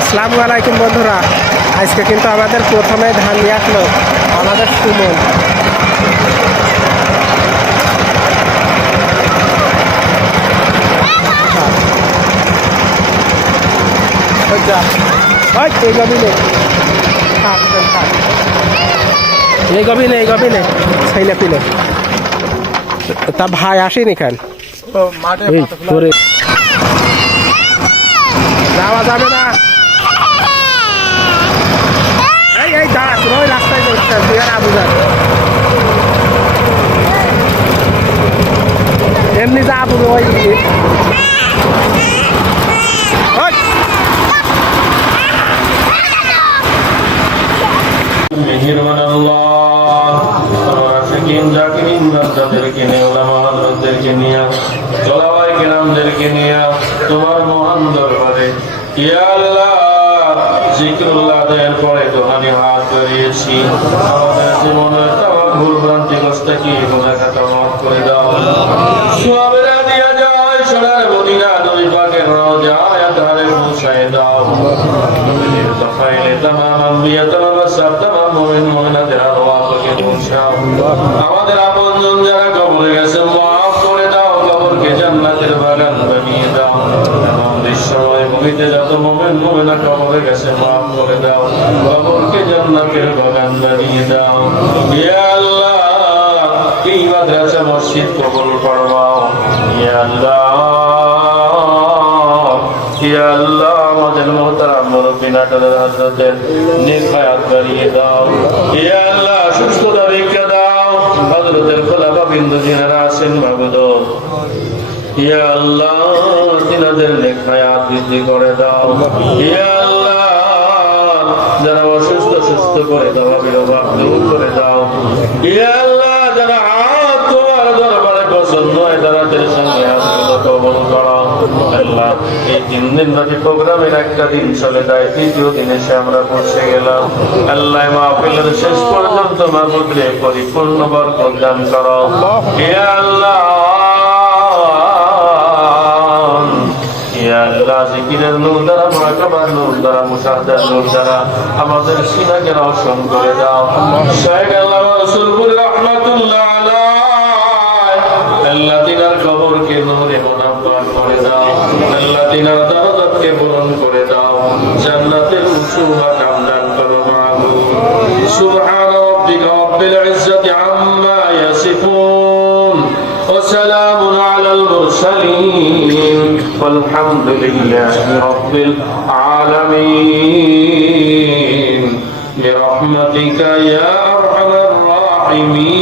আসসালামু আলাইকুম বন্ধুরা। আজকে কিন্তু আমাদের প্রথমে ধান নিয়ে আসলো আমাদের সুমন। এই গবি নে থাক, থাক, থাক। এই গবি এই গবি নে ছেলে পিলে। তা ভাই আসেনি খান এই তোমার মহান দরবারে ইয়া আল্লাহ হাত বাড়িয়েছি আমাদের জীবনের ভুল ভ্রান্তি কি পৌঁছায় আমাদের আপনজন যারা গেছে, মাফ করে দাও, কবরকে জান্নাতের বাগান বানিয়ে দাও। এবং দৃশ্যময় ভূমিতে যত কবরে গেছে, মাফ করে দাও, কবরকে জান্নাতের বাগান বানিয়ে দাও। আল্লাহ, এই মাদ্রাসা মসজিদ কবুল ইয়া আল্লাহ মুরব্বী নেক হায়াত বাড়িয়ে দাও। আল্লাহ সুস্থতা ভিক্ষা দাও। হযরতের খোলাফা বিন্দু যিনারা আছেন মাবুদ ইয়া আল্লাহ তিনাদের নেক বৃদ্ধি করে দাও। ইয়া আল্লাহ, যারা অসুস্থ, সুস্থ করে দাও বিরোধ দূর করে দাও ইয়া আল্লাহ যারা হাত তোমার দরবারে পছন্দ হয় তাদের সঙ্গে হাতগুলো কবল করো আল্লাহ এই তিন দিন ব্যাপী প্রোগ্রামের একটা দিন চলে যায়, তৃতীয় দিন এসে আমরা পৌঁছে গেলাম। আল্লাহ মাহফিলের শেষ পর্যন্ত মাহবুদরে পরিপূর্ণ বরকত দান করো। আমাদের সিনাকে রওশন করে দাও। শাহেদ আল্লাহ তিনার দরজাকে পূরণ করে দাও জান্নাতের উঁচু মাকাম দান করো মাহবুব সুবহান রাব্বিকা রাব্বিল ইজ্জাতি আম্মা ইয়াসিফুন وسلام على المرسلين والحمد لله رب العالمين برحمتك يا أرحم الراحمين